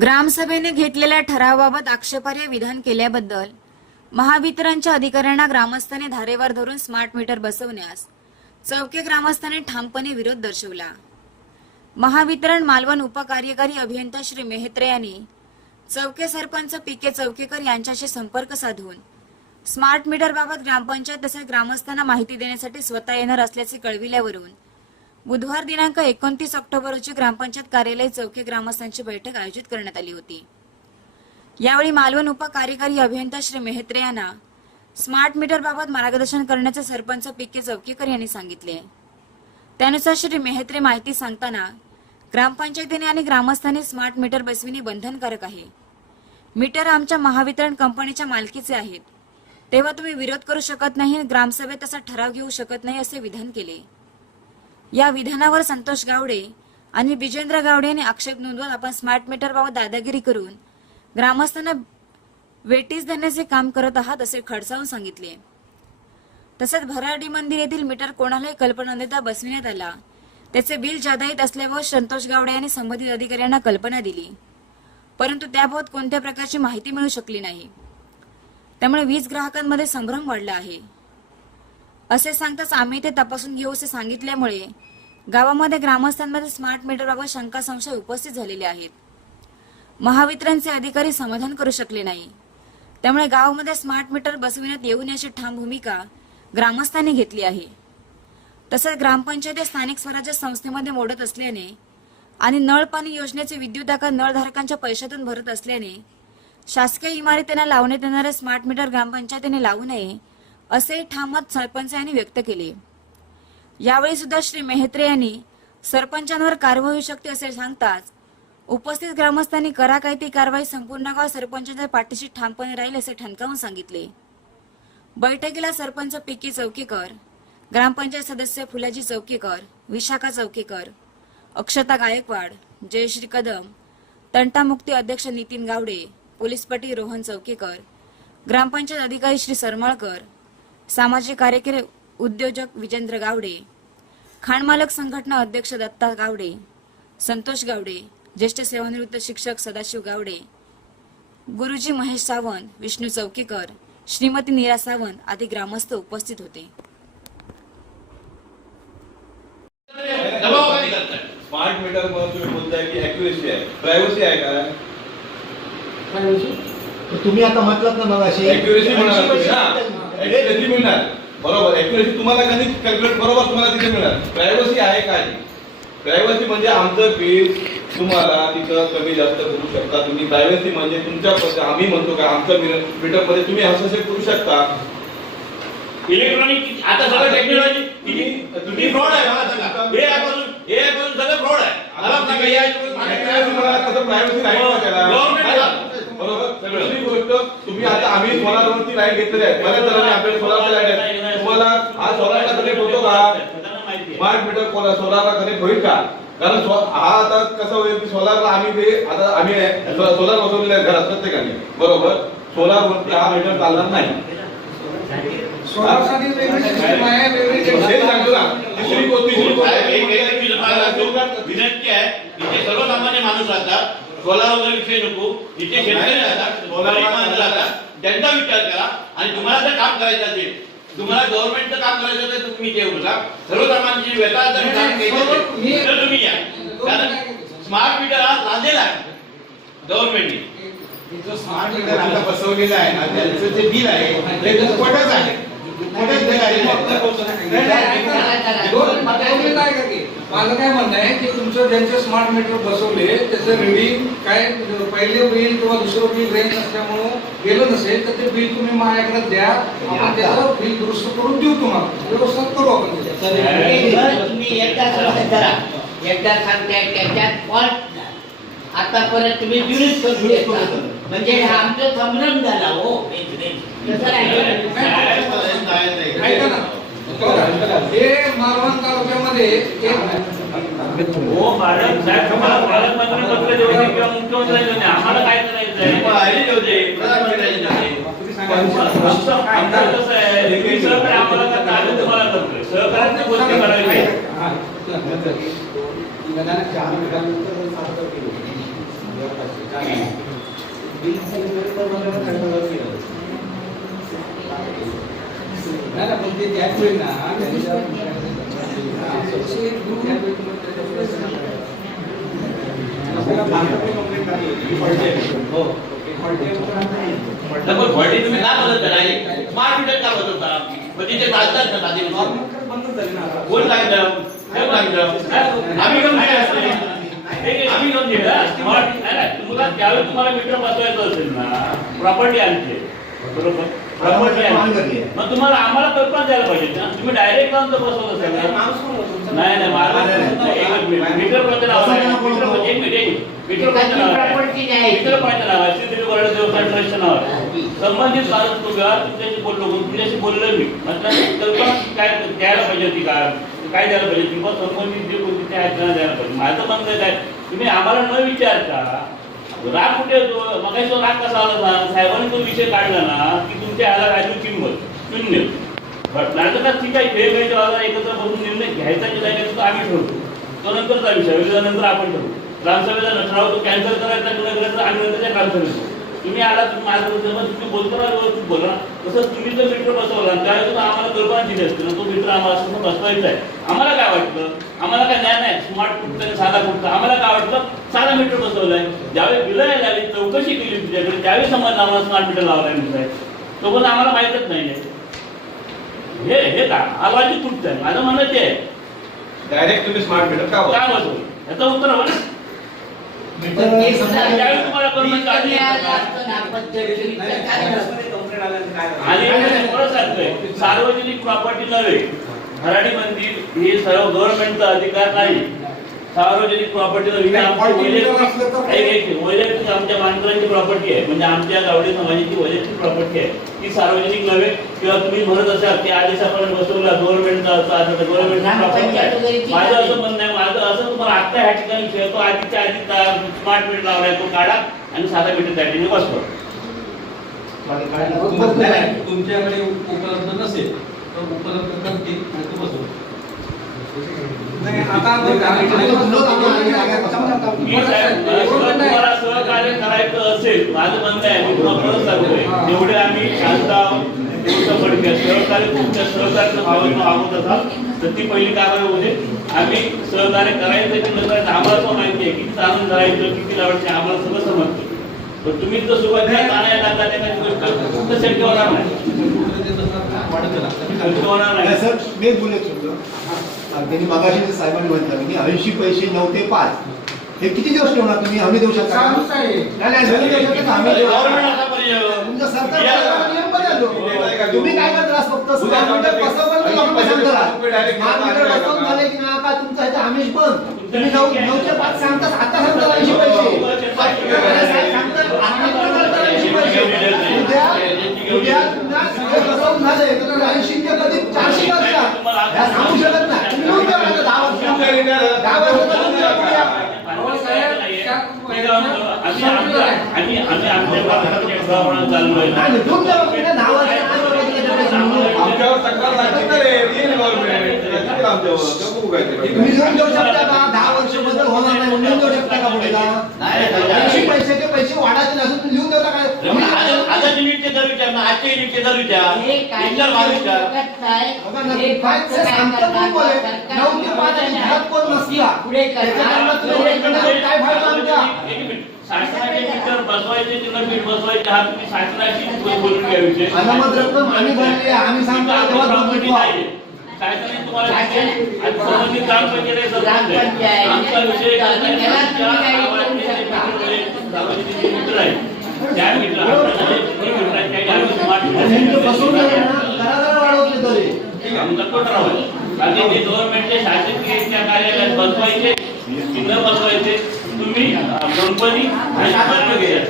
ग्रामसभेने घेतलेल्या ठरावाबाबत आक्षेपार्ह विधान केल्याबद्दल महावितरणच्या अधिकाऱ्यांना ग्रामस्थांनी धारेवर धरून स्मार्ट मीटर बसवण्यास चौके ग्रामस्थांनी ठामपणे विरोध दर्शवला. महावितरण मालवण उपकार्यकारी अभियंता श्री मेहत्रे यांनी चौके सरपंच पी के चौकेकर यांच्याशी संपर्क साधून स्मार्ट मीटरबाबत ग्रामपंचायत तसेच ग्रामस्थांना माहिती देण्यासाठी स्वतः येणार असल्याचे कळविल्यावरून बुधवार दिनांक एकोणतीस ऑक्टोबर रोजी ग्रामपंचायत कार्यालय चौके ग्रामस्थांची बैठक आयोजित करण्यात आली होती. यावेळी मालवण उपकार्यकारी अभियंता श्री मेहत्रे यांना स्मार्ट मीटर बाबत मार्गदर्शन करण्याचे सरपंच पी के यांनी सांगितले. त्यानुसार श्री मेहत्रे माहिती सांगताना ग्रामपंचायतीने आणि ग्रामस्थांनी स्मार्ट मीटर बसविणे बंधनकारक आहे. मीटर आमच्या महावितरण कंपनीच्या मालकीचे आहेत. तेव्हा तुम्ही विरोध करू शकत नाही ग्रामसभेत तसा ठराव घेऊ शकत नाही असे विधान केले. या विधानावर संतोष गावडे आणि विजेंद्र गावडे यांनी आक्षेप नोंदवत आपण स्मार्ट मीटरबाबत दादागिरी करून ग्रामस्थांना वेटीस देण्याचे काम करत आहात असे खडसावून सांगितले. तसेच भराडी मंदिर येथील मीटर कोणालाही कल्पना देता बसविण्यात आला. त्याचे बिल जादा येत असल्यावर संतोष गावडे यांनी संबंधित अधिकाऱ्यांना कल्पना दिली. परंतु त्याबाबत कोणत्या प्रकारची माहिती मिळू शकली नाही. त्यामुळे वीज ग्राहकांमध्ये संभ्रम वाढला आहे. असे सांगताच आम्ही ते तपासून घेऊ असे सांगितल्यामुळे गावामध्ये ग्रामस्थांमध्ये स्मार्ट मीटरबाबत शंका संशय उपस्थित झालेले आहेत. महावितरणचे अधिकारी समाधान करू शकले नाही. त्यामुळे गावामध्ये स्मार्ट मीटर बसविण्यात येऊ नये अशी ठाम भूमिका ग्रामस्थांनी घेतली आहे. तसेच ग्रामपंचायत स्थानिक स्वराज्य संस्थेमध्ये मोडत असल्याने आणि नळ पाणी योजनेचे विद्युत दाखल नळधारकांच्या पैशातून भरत असल्याने शासकीय इमारतींना लावण्यात येणारे स्मार्ट मीटर ग्रामपंचायतीने लावू नये असे ठामत सरपंचांनी सरपंच यांनी व्यक्त केले. यावेळी सुद्धा श्री मेहत्रे यांनी सरपंचांवर कारवाई होऊ शकते असे सांगताच उपस्थित ग्रामस्थांनी करा काय ती कारवाई संपूर्ण गाव सरपंचांच्या पाठीशी ठामपणे राहील असे ठणकावून सांगितले. बैठकीला सरपंच पिकी चौकीकर ग्रामपंचायत सदस्य फुलाजी चौकीकर विशाखा चौकीकर अक्षता गायकवाड जयश्री कदम तंटामुक्ती अध्यक्ष नितीन गावडे पोलीसपटी रोहन चौकीकर ग्रामपंचायत अधिकारी श्री सरमाळकर सामाजिक कार्यकर्ते उद्योजक विजेंद्र गावडे खाणमालक संघटना अध्यक्ष दत्ता गावडे संतोष गावडे ज्येष्ठ सेवानिवृत्त शिक्षक सदाशिव गावडे गुरुजी महेश सावंत विष्णू चौकीकर श्रीमती नीरा सावंत आदी ग्रामस्थ उपस्थित होते. स्मार्ट मीटर तुम्ही बोलताय की अॅक्युरेसी आहे. प्रायव्हसी आहे का? तुम्ही आता म्हटलं ना मग अशी म्हणाल अॅक्युरेसी मिळणार? बरोबर अॅक्युरेसी तुम्हाला कधी कॅल्क्युलेट बरोबर तुम्हाला तिथे मिळणार. प्रायव्हसी आहे काय प्रायव्हसी म्हणजे आमचं बिल तुम्हाला तिथं कमी जास्त करू शकता तुम्ही. प्रायव्हसी म्हणजे तुमच्या आम्ही म्हणतो का आमचं मीटरमध्ये तुम्ही हस्तक्षेप करू शकता. इलेक्ट्रॉनिक आता सगळं टेक्नॉलॉजी तुम्ही फ्रॉड आहे हे हे सगळं फ्रॉड आहे. मला बरोबर दुसरी गोष्ट तुम्ही आता आम्ही सोलारवरती लाइट घेतलेली आहे बऱ्याच जणांनी आपल्याला सोलारची लाइट आहे तुम्हाला हा सोलारला कनेक्ट होतो का स्मार्ट मीटर सोलारला कनेक्ट होईल का कारण हा आता कसं होईल की सोलारला आम्ही ते आता आम्ही सोलार बसवलेले आहे घरात प्रत्येकाने बरोबर सोलारवरती हा मीटर चालणार नाही सोलारसाठी वेगळी system आहे, वेगळी दुसरी गोष्ट विनंती आहे इथे सर्वसामान्य माणूस राहतात वगैरे विषय नको इथे शेतकरी राहतात त्यांचा विचार करा आणि तुम्हाला जर काम करायचं असेल. तुम्हाला गव्हर्नमेंटचं काम करायचं असेल तर तुम्ही ते बोला सर्वसामान्यांची व्यथा जर काम तर तुम्ही या. कारण स्मार्ट मीटर हा लादलेला आहे. गव्हर्नमेंटने जो स्मार्ट मीटर आता बसवलेलं आहे ना त्यांचं जे बिल आहे ते दुप्पटच आहे. दुप्पटच बिल आहे. माझं काय म्हणणं आहे की तुमचं ज्यांचे स्मार्ट मीटर बसवले त्याचं रिडिंग काय पहिले बिल किंवा दुसरं बिल रेंज नसल्यामुळं गेलं नसेल तर ते बिल तुम्ही माझ्याकडे द्या. आपण त्याचं बिल दुरुस्त करून देऊ तुम्हाला. व्यवस्था करू आपण. तुम्ही एकदा करा एकदा सांगताय त्याच्यात फॉल्ट आता परत तुम्ही दुरुस्त करून म्हणजे हा आमचं संभ्रम झाला हो. ऐका ना. हे मालवण तालुक्यामध्ये एक हो मॅडम साहेब तुम्हाला पालकमंत्री पत्र देऊ दे किंवा मुख्यमंत्री देऊ दे आम्हाला काय करायचंय आले होते प्रधानमंत्र्यांनी जाते. आमचं- आमचं कसं आहे तुम्ही सहकार्य आम्हाला करता आम्ही तुम्हाला करतोय सहकार्याची गोष्टी करायची हा. नाही ना, पण ते त्याचवेळी ना, त्यांच्या- हा, त्यावेळी तुम्ही त्याच्यापुढे आपल्याला भारतातली complaint टाकली होती. हो. तर मग फॉल्टी तुम्ही का बदल करा स्मार्ट मीटर का बदलता मग तिथे चालतात ना. कोण सांगितलं कोण सांगितलं आम्ही घेऊन आम्ही घेऊन दिलं स्मार्ट नाही नाही तुम्हाला त्यावेळी तुम्हाला मीटर बसवायचं असेल ना प्रॉपर्टी आणते बरोबर मग तुम्हाला आम्हाला कल्पना द्यायला पाहिजे. ना तुम्ही डायरेक्ट जाऊन बसवत असेल नाही नाही मीटर नाव एक मिनिट नाव नाव आहे. श्री वर्ल्ड ट्रस्टचं नाव आहे. संबंधित तुमच्याशी बोललो तुमच्याशी बोललो मी. म्हटलं कल्पना काय द्यायला पाहिजे होती का? काय द्यायला पाहिजे किंवा संबंधित जे कोणते ते आहेत त्यांना द्यायला पाहिजे. माझं म्हणणं काय? तुम्ही आम्हाला न विचारता. राग कुठे येतो? मग राग कसा आला ना साहेबांनी तो विषय काढला ना की तुमच्या ह्याला राजू किंमत शून्य. बट नाटकात ठीक आहे खेळ वेळेच्या बाजूला एकत्र बसून निर्णय घ्यायचा की नाही तो आम्ही ठरवतो. तो नंतरचा विषय विरोधानंतर आपण ठरवू. ग्रामसभेचा ठराव तो कॅन्सल करायचा किंवा करायचा आम्ही नंतरच्या ग्रामसभेत तुम्ही आला तुम्ही मार्गदर्शन मग तुम्ही बोलताना व्यवस्थित बोला. तसंच तुम्ही जर मीटर बसवला त्यावेळेस तुम्ही आम्हाला कल्पना दिली असते ना तो मीटर आम्हाला असं बसवायचा आहे. आम्हाला काय वाटतं? आम्हाला काय ज्ञान आहे? स्मार्ट कुठचं आणि साधा कुठचा आम्हाला काय वाटतं? साधा मीटर बसवलाय. ज्यावेळी बिलं यायला आली चौकशी केली तुझ्याकडे त्यावेळी समजलं आम्हाला स्मार्ट मीटर लावलाय म्हणताय. तो पण आम्हाला माहीतच नाही हे हे का? हा लॉजिक कुठचं आहे माझं म्हणणं ते आहे. डायरेक्ट तुम्ही स्मार्ट मीटर का काय? बसवलं याचं उत्तर हवं ना? त्यावेळी तुम्हाला सांगतोय सार्वजनिक प्रॉपर्टी नव्हे. खराडी मंदिर हे सर्व गव्हर्नमेंटचा अधिकार नाही. सार्वजनिक प्रॉपर्टी वैयक्तिक आमच्या मानकरांची प्रॉपर्टी आहे. म्हणजे आमच्या गावडे समाजाची वैयक्तिक प्रॉपर्टी आहे. ती सार्वजनिक नव्हे. किंवा तुम्ही म्हणत असाल की आदेश आपण बसवला गव्हर्नमेंटचा गव्हर्नमेंट माझं असं म्हणणं आहे. माझं असं तुम्हाला आता ह्या ठिकाणी विषय तो आधीच्या आधी स्मार्ट मीटर लावलाय तो काढा आणि साधा मीटर त्या ठिकाणी बसवा. नाही, तुमच्याकडे उपलब्ध नसेल तर उपलब्ध करतील आणि सहकार्य करायचं असेल माझं म्हणणं आहे मी तुम्हाला परत सांगतोय जेवढे आम्ही शांत आहोत सहकार्य तुमच्या सहकार्याचं प्रयत्न आहोत असाल तर ती पहिली कारवाई होते आम्ही सहकार्य करायचं की न करायचं आम्हाला पण माहिती आहे किती चालून करायचं किती लावायचं आम्हाला सगळं समजतं. पण तुम्ही जर सुरुवातीला ताणायला लागला एखादी गोष्ट तर शक्य होणार नाही शक्य होणार नाही सर मी बोलत होतो. त्यांनी मगाशी साहेबांनी म्हटलं की ऐंशी पैसे नऊ ते पाच. हे किती दिवस ठेवणार तुम्ही? हमी देऊ शकता. तुम्ही काय फक्त तुमचं आमिष बंद. तुम्ही नऊ ते पाच आता सांगता ऐंशी पैसे. सांगता. उद्या उद्या पुन्हा सगळे बसवून झाले तर तुम्ही ऐंशी ते कधी चारशे का द्या. ह्या सांगू शकत नाही तुम्ही लिहून द्या मला दहा वर्ष दहा वर्ष तर लिहून द्या पुढ्या. आम्ही आमच्या आम्ही आम्ही आमच्या भागात प्रमाणात चाललोय नाही, द्या मग, दहा वर्ष. आमच्यावर तक्रार लागते ना रे येईल गव्हर्नमेंट येतील आमच्यावर बघू काय ते. तुम्ही लिहून देऊ शकता का दहा वर्ष बदल होणार नाही म्हणून देऊ शकता का पुढे का ऐंशी पैशाचे पैसे वाढायचे नसून तुम्ही लिहून देता काय आता युनिटचे दर विचार ना आजच्या युनिटचे दर विचार हे काही विचार भाव विचार शकत नाही. बघा ना, हे काय फक्त ते काय सांगतात करणार, कोण बोले? सरकार नऊ ते पाच आणि घरात कोण नसला. पुढे करणार, त्याच्याकडनं तुम्ही पुढे करणार. काय फायदा आमचा? एक मिनिट शासनाचे मीटर बसवायचे न मीटर बसवायचे हा तुम्ही शासनाशी बोलून घ्या विषय अनामत रक्कम आम्ही भरली आहे, आम्ही सांगतो तेव्हा तुम्ही प्रॉपर्टी ठेवा. नाही शासनाने तुम्हाला शासन- आणि संबंधित ग्रामपंचायत. ग्रामपंचायत, आमचा विषय? त्याला तुम्ही काही करू शकता. त्या ना, वाढवले तरी. आमचा ते गव्हर्नमेंटचे शासकीय त्या कार्यालयात बसवायचे की न बसवायचे तुम्ही कंपनी बंद घ्या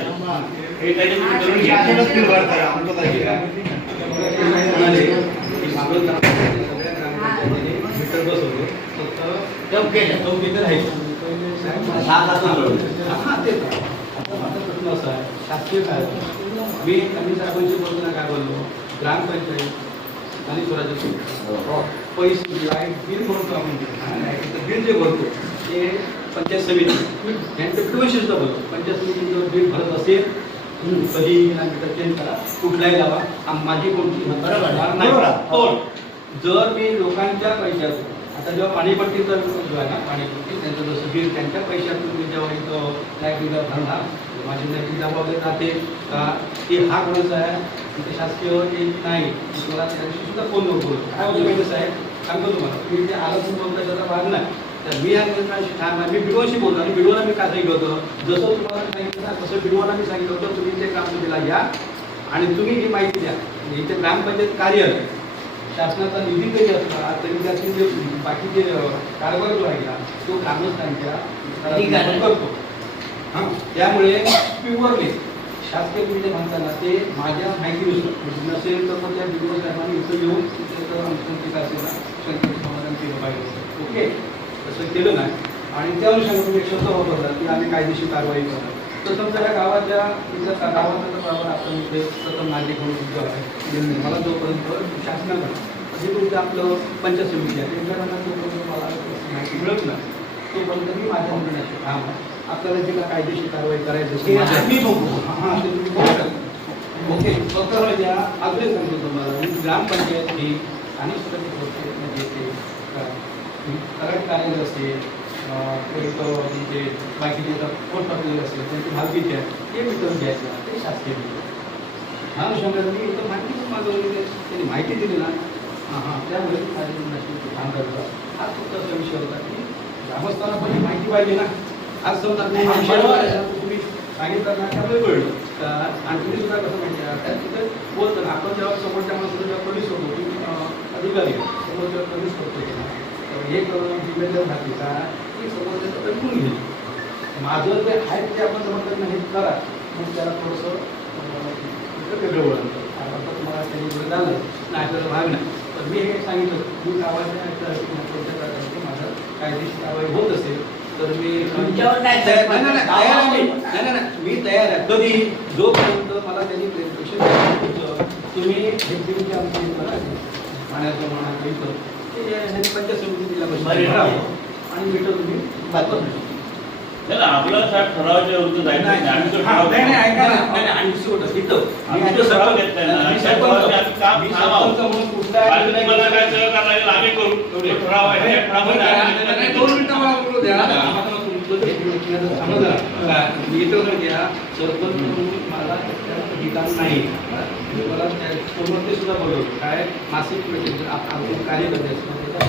शासकीय काय मी आणि साहेबांशी बोलताना काय बोललो ग्रामपंचायत आणि स्वराज्य पैसे लाइट बिल भरतो आपण बिल जे भरतो ते पंचायत समिती. यांचं पिओशी सुद्धा बोलतो पंचायत समिती जर बिल भरत असेल कधी चेंज करा कुठलाही लावा. आम- माझी कोणती. पण जर मी लोकांच्या पैशातून आता जेव्हा पाणीपट्टीचा जो आहे ना पाणीपट्टी त्यांचं जसं बिल त्यांच्या पैशातून मी जेव्हा इथं लाईटीचा भरणार माझी त्याची जबाबदारी राहते का? की हा कोणाचा आहे? इथे शासकीय हे नाही. मला त्या दिवशी सुद्धा फोन नको काय होतं साहेब सांगतो तुम्हाला. मी ते आलं पण त्याचा भाग नाही. तर मी या नियंत्रणाशी ठाम मी बिडोशी बोलतो आणि बिडोला मी काय सांगितलं होतं? जसं तुम्हाला सांगितलं तसं बिडोला मी सांगितलं होतं तुम्ही इथे ग्रामपंचायतीला या आणि तुम्ही ही माहिती द्या. इथे ग्रामपंचायत कार्य शासनाचा निधी जरी असला तरी त्यातून जे बाकीचे कारभार जो आहे ना तो ग्रामस्थांच्या. करतो. हां? त्यामुळे प्युअरली शासकीय म्हणजे म्हणताना ते माझ्या माहितीनुसार नसेल तर मग त्या बिडो साहेबांनी इथं येऊन तिथे असेल ना समाधान केलं पाहिजे. ओके? तसं केलं नाही. आणि त्या अनुषंगाने एक शब्द वापरला की आम्ही कायदेशीर कारवाई करतो तर समजा या गावाच्या गावाचा तर बाबा आपण इथे प्रथम नागरिक म्हणून उद्योग आहे. निर्णय मला जोपर्यंत शासनाकडे जे तुमचं आपलं पंचायत समिती आहे त्यांच्याकडनं जोपर्यंत मला माहिती मिळत नाही तोपर्यंत मी माझ्या निर्णयाचे काम आपल्याला जे काय कायदेशीर कारवाई करायची आम्ही बघू. हां ते तुम्ही बघू शकता. ओके स्वतः द्या अगदी सांगतो तुम्हाला मी ग्रामपंचायत ही आणि सुरक्षित म्हणजे ते कराड कार्यालय असेल अं, परत म्हणजे बाकीचे पोस्ट ऑफिस असेल त्यांची मालकीचे आहे ते मिटवून घ्यायचं ते शासकीय मिटवून हा अनुषंगाने मी माहिती मागवली त्यांनी माहिती दिली ना. हां हां. त्यामुळे काम करतो हा असा विषय होता की ग्रामस्थांना पण माहिती पाहिजे ना. आज समजा तुम्ही सांगितलं ना त्यामुळे कळलं. आणि तुम्ही सुद्धा कसं माहिती तिथे बोलतो आपण जेव्हा समोरच्या माणसाला जेव्हा पोलीस होतो अधिकारी आहे, समोर जेव्हा पोलीस करतो हे करून जिम्मेदार राहते का? की समोरच्याचं ऐकून घेईल माझं जे आहे ते आपण समोरच्यांना हे करा मग त्याला थोडंसं अं, वेगळं वळण आता तुम्हाला झालं नाही तर भाग नाही. तर मी हे सांगितलं. मी गावाच्या याच्या कोणत्या प्रकारची माझं कायदेशीर कारवाई होत असेल तर मी नाही तयार-. नाही, नाही, नाही, मी. नाही, नाही, नाही, मी तयार आहे. कधी? जोपर्यंत मला त्यांनी तुम्ही हे पाण्याचं म्हणा ते पंचायत समिती बरं, पाहिजे. आणि मीटर तुम्ही आपलं साहेब ठरावाच्या विरुद्ध जायचं नाही. ऐका ना. आणि दुसरी गोष्ट, घेतलाय काय आम्ही करू ठराव आहे दोन मिनिटं मला बोलू द्या. मी इथं जर घ्या, सरपंच म्हणून मला ठिकाण नाही मला सुद्धा काय मासिक म्हणजे आप- कार्यकर्ते असतात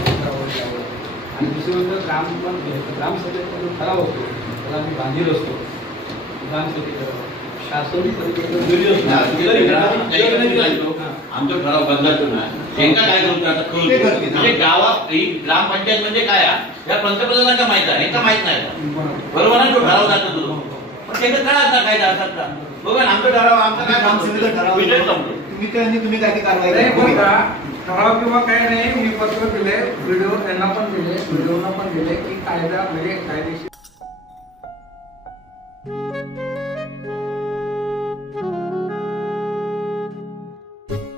आणि दुसरी गोष्ट ग्राम पण ग्रामसभेत जो ठराव होतो त्याला आम्ही बांधील असतो. ग्रामसभेत शासन परिषदेचं जरी आमचा ठराव बदलायचो ना त्यांना काय करतो आता कळू ते करतील. म्हणजे गावात ही ग्रामपंचायत म्हणजे काय आहे? या पंतप्रधानांना माहीत आहे यांना माहीत नाही का? बरोबर. ना तो ठराव जातो तो पण त्याचं कळत ना काय असतात का बघा ना, आमचा ठराव आमचा काय ठराव विजय संपलो. तुम्ही त्यांनी तुम्ही काय ती कारवाई नाही का, ठराव किंवा काय नाही मी पत्र दिले व्हिडिओ त्यांना पण दिले व्हिडिओना पण दिले की कायदा म्हणजे कायदेशीर